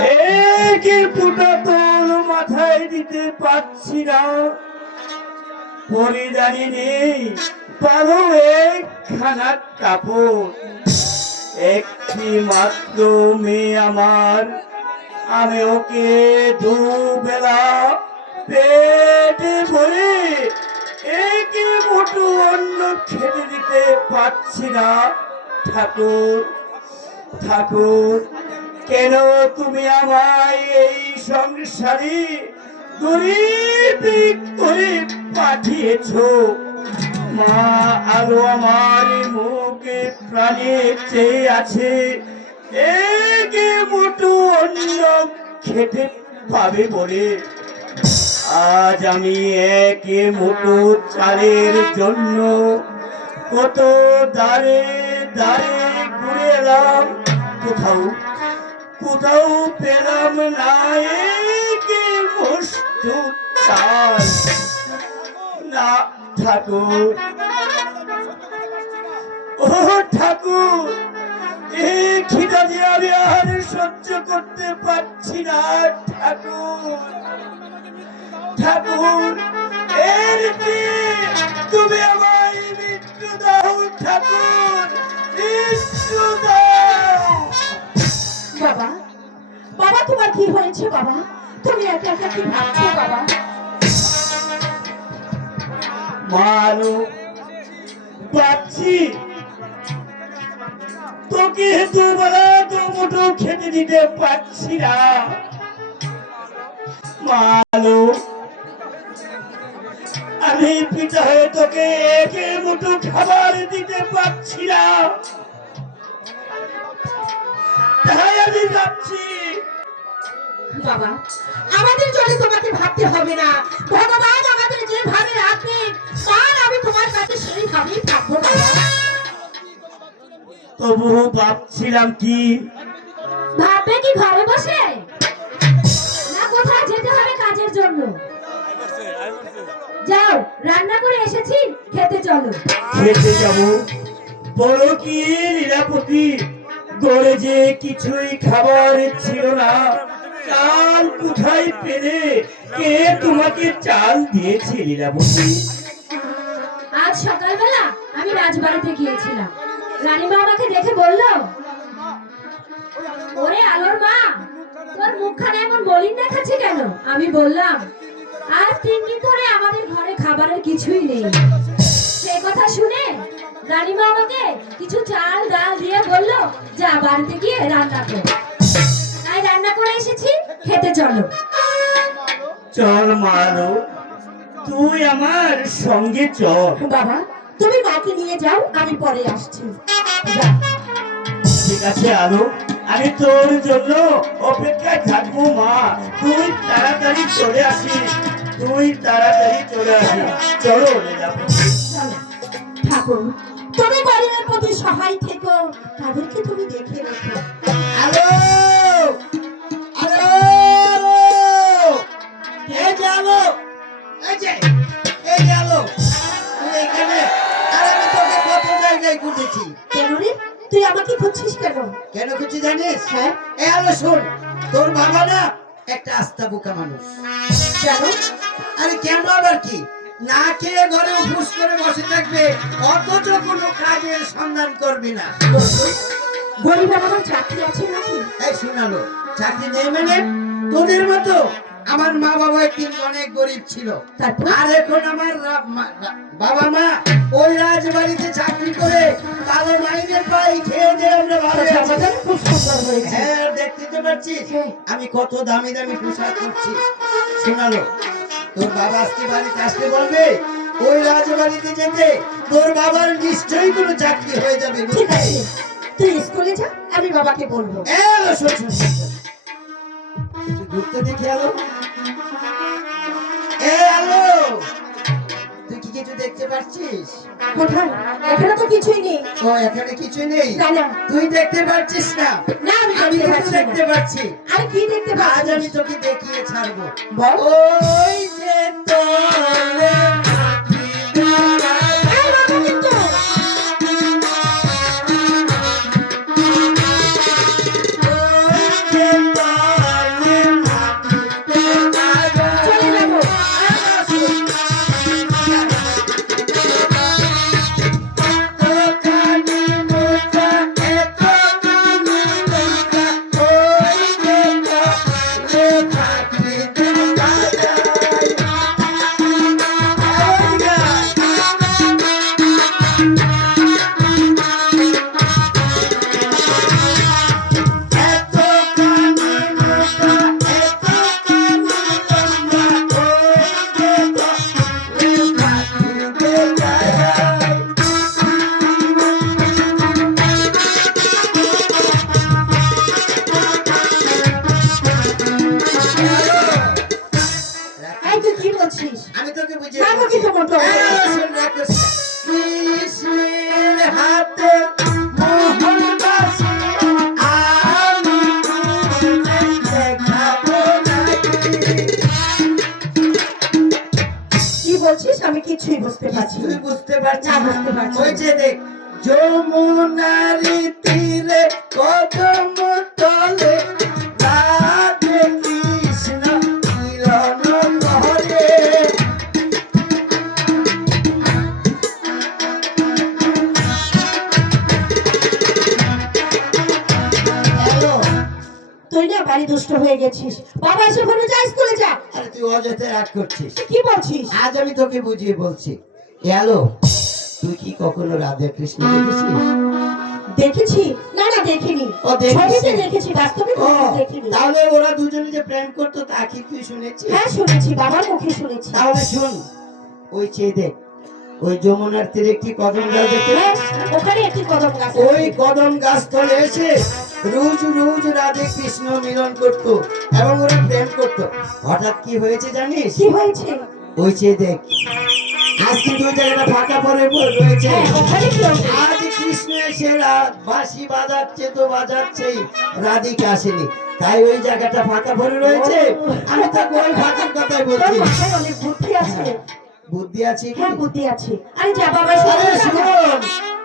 একে ফুটা তোর মাথায় দিতে পারছি না, পরিধানী নেই পারো একখানা কাপড়। একটি মাত্র মেয়ে আমার, আমি ওকে দুবেলা পেটে ভরে একে মোটু অন্ন খেতে দিতে পারছি না। ঠাকুর ঠাকুর, কেন তুমি আমায় এই সংসারে গরিব করে পাঠিয়েছো? মা আলো আমার মুখে প্রাণে চেয়ে আছে, একে মুঠো অন্ন খেতে পাবে বলে। আজ আমি একে মুঠো চালের জন্য কত দাঁড়ে দাঁড়ে ঘুরে এলাম, কোথাও কোথাও পেলাম না একে মুষ্টি চাল। না ঠাকুর, ও ঠাকুর, এই খিদা যে আমি আর সহ্য করতে পারছি না। ঠাকুর ঠাকুর, এর চেয়ে তুমি আমায় মৃত্যু দাও। ঠাকুর, মৃত্যু দাও। বাবা, বাবা তোমার কি হয়েছে বাবা? তুমি একা একা কি ভাবছো বাবা? মানো পাচ্ছি, তোকে দুবেলা দু মুঠো খেতে দিতে পারছি না। মানো আমি পিতা হয়ে তোকে একে মুঠো খাবার দিতে পারছি না, তাই আমি ভাবছি। বাবা, আমাদের জন্য তোমাকে ভাবতে হবে না। ভগবান আমাদের যেভাবে রাখবেন, তার আমি তোমার কাছে সেইভাবেই থাকবো বাবা। তবুও ভাবছিলাম কি, ভাববে কি ঘরে বসে, না কোথায় যেতে হবে কাজের জন্য? যাও, রান্না করে এসেছি, খেতে চলো। খেতে যাব, বড় কি লীলাপতি, গড়ে যে কিছুই খাবার ছিল না। চাল কোথায় পেলে? কে তোমাকে চাল দিয়েছে লীলাপতি? আজ সকালবেলা আমি রাজবাড়িতে গিয়েছিলাম। রানীমা আমাকে দেখে বলল, ওরে আলোর মা, তোর মুখখানে এমন মলিন দেখাচ্ছে কেন? আমি বললাম, আজ 3 দিন ধরে আমাদের ঘরে খাবারের কিছুই নেই। সেই কথা শুনে রানীমা আমাকে কিছু চাল ডাল দিয়ে বলল, যা বাড়িতে গিয়ে রান্না কর। তাই রান্না করে এসেছি, খেতে চলো। চল মালো, তুই আমার সঙ্গে চল। বাবা, তুমি মাকে নিয়ে যাও, আমি পরে আসছি। ঠিক আছে আলো, আমি তোর জন্য অপেক্ষায় থাকবো। মা, তুই তাড়াতাড়ি চলে আসিস, তুই তাড়াতাড়ি চলে আসিস। চলো লীলাপতি। ঠাকুর, তুমি গরিবের প্রতি সহায় থেকো, তাদেরকে তুমি দেখে রেখো। আলো, আলো, এই যে আলো, এই যে আলো, তুই এখানে। আর আমি তোকে কত জায়গায় খুঁজেছি। কেন রে, তুই আমাকে খুঁজছিস কেন? কেন খুঁজছি জানিস? হ্যাঁ। এই আলো শোন, তোর বাবা না একটা আস্তা বোকা মানুষ। কেন? আরে কেন আবার কি, না খেয়ে ঘরে উপোস করে বসে থাকবে, অথচ কোনো কাজের সন্ধান করবি না। গরিব আমার চাকরি আছে নাকি? এই শোনালো, চাকরি নেই মানে? তোদের মতো আমার মা বাবা একদিন অনেক গরিব ছিল, আর এখন আমার বাবা মা ওই রাজবাড়িতে চাকরি করে ভালো মাইনে পাই, খেয়ে দিয়ে আমরা ভালো আছি। খুব সুন্দর হয়েছে। হ্যাঁ, দেখতে তো পাচ্ছিস আমি কত দামি দামি পোশাক করছি। শোনালো, তোর বাবা আজকে বাড়িতে আসতে বলবে, ওই রাজবাড়িতে যেতে তোর বাবার নিশ্চয়ই কোনো চাকরি হয়ে যাবে। ঠিক আছে, তুই স্কুলে যা, আমি বাবাকে বলবো। এলো শোন শোন শোন, একটু ঘুরতে দেখি আলো। এ আলো, তুই কি কিছু দেখতে পাচ্ছিস? কোথায়? এখানে তো কিছুই নেই। ও, এখানে কিছু নেই? না, না। তুই দেখতে পাচ্ছিস না? না, আমি দেখতে পাচ্ছি। আর কি দেখতে আজ পাচ্ছিস? আমি তোকে দেখিয়ে ছাড়বো। বল। ওই যে তোরে এই বাবা কিন্তু। ওই যে তোরে পারছিস না, না? বুঝতে পারছি ওই না। যে দেখ, যমুনারি তীরে কদম তলে রাধে কৃষ্ণ মিলন করে। হ্যালো, তুই না বাড়ি দুষ্ট হয়ে গেছিস। বাবা এসে বলে যা স্কুলে যা। আরে তুই অযথা রাগ করছিস। কি বলছিস? আজ আমি তোকে বুঝিয়ে বলছি। হ্যালো, তুই কি কখনো রাধা কৃষ্ণ দেখেছিস? দেখেছি? না না দেখিনি। ও, দেখিস? ছবিতে দেখেছি, বাস্তবে ও, দেখিনি। তাহলে ওরা দুজনে যে প্রেম করতো তা কি তুই শুনেছিস? হ্যাঁ শুনেছি, বাবার মুখে শুনেছি। তাহলে শোন, ওই চেয়ে দেখ, ওই যমুনার তীরে একটি কদম গাছ দেখতে হ্যাঁ, পাচ্ছিস? ওখানে একটি কদম গাছ ওই আছে। কদম গাছ তলে এসে রোজ রোজ রাধে কৃষ্ণ মিলন করত এবং ওরা প্রেম করত। হঠাৎ কি হয়েছে জানিস? কি হয়েছে? ওই চেয়ে দেখ, আজ কিন্তু ওই জায়গাটা ফাঁকা পড়ে রয়েছে। হ্যাঁ, ওখানে কি হয়েছে? আজ কৃষ্ণ এসে বাঁশি বাজাচ্ছে তো বাজাচ্ছেই, রাধিকা আসেনি, তাই ওই জায়গাটা ফাঁকা পড়ে রয়েছে। আমি তো ওই ফাঁকার কথাই তোর বলছি। মাথায় অনেক বুদ্ধি আছে। বুদ্ধি আছে কি? হ্যাঁ বুদ্ধি আছে। আরে যা বাবা এসে আরে বলে যা। শুনুন,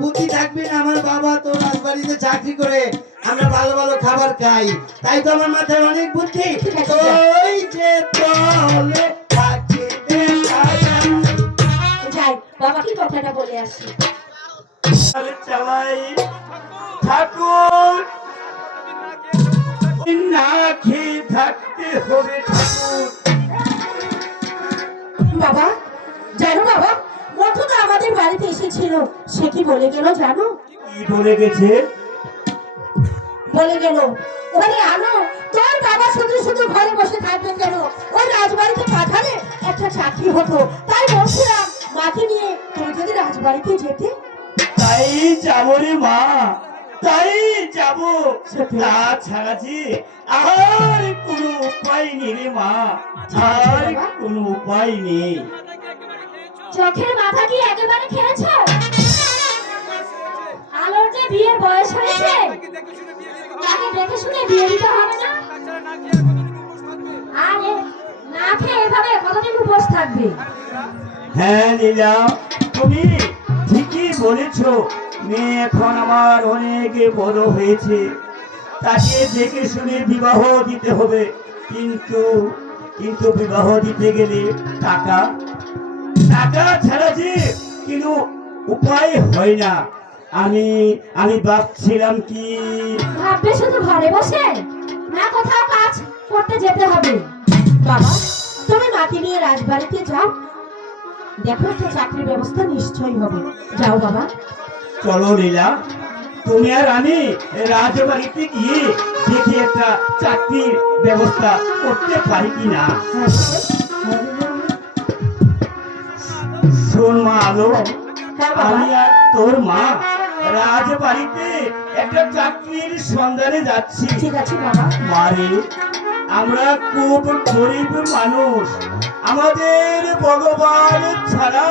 বুদ্ধি থাকবে না। আমার বাবা তো রাজবাড়িতে চাকরি করে, আমরা ভালো ভালো খাবার খাই, তাই তো আমার মাথায় অনেক বুদ্ধি। ঠিক আছে, ওই যে তলে আছে দেখা যায়। যাই, বাবা কি কথাটা বলে আসি। তাহলে চালাই ঠাকুর, না খেয়ে থাকতে হবে ঠাকুর। বাবা জানো বাবা, মধু তো আমাদের বাড়িতে এসেছিল। সে কি বলে গেল জানো? কি বলে গেছে? বলে গেল, ওরে আনো, তোর বাবা শুধু শুধু ঘরে বসে থাকবে কেন? ওই রাজবাড়িতে পাঠালে একটা চাকরি হতো। তাই বলছিলাম মাকে নিয়ে তুমি যদি রাজবাড়িতে যেতে। তাই যাবো রে মা, তাই যাবো। সত্যি? তাছাড়া যে আর কোনো উপায় নেই রে মা, আর কোনো উপায় নেই। চোখের মাথা কি একেবারে খেয়েছ? আলোর যে বিয়ের বয়স হয়েছে, তাকে দেখে শুনে বিয়ে দিতে হবে না? আরে না খেয়ে এভাবে কতদিন উপোস থাকবে? হ্যাঁ লীলা, তুমি ঠিকই বলেছো। মেয়ে এখন আমার অনেক বড় হয়েছে, তাকে দেখে শুনে বিবাহ দিতে হবে। কিন্তু কিন্তু বিবাহ দিতে গেলে টাকা টাকা ছাড়া যে কিন্তু উপায় হয় না। আমি আমি ভাবছিলাম কি, ভাববে শুধু ঘরে বসে, না কোথাও কাজ করতে যেতে হবে? বাবা তুমি মাকে নিয়ে রাজবাড়িতে যাও, দেখো একটা চাকরির ব্যবস্থা নিশ্চয়ই হবে। যাও বাবা। চলো লীলা, তুমি আর আমি রাজবাড়িতে গিয়ে দেখি একটা চাকরির ব্যবস্থা করতে পারি কিনা। শোন মা আলো, হ্যাঁ বাবা। আমি আর তোর মা রাজবাড়িতে একটা চাকরির সন্ধানে যাচ্ছি। ঠিক আছে বাবা। মারে, আমরা খুব গরিব মানুষ, আমাদের ভগবান ছাড়া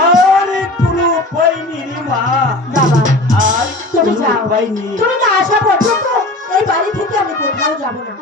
আর কোনো উপায় নেই রে মা, বাবা আর তুমি কোনো যাও, উপায় নেই। তুমি না আসা পর্যন্ত এই বাড়ি থেকে আমি কোথাও যাবো না।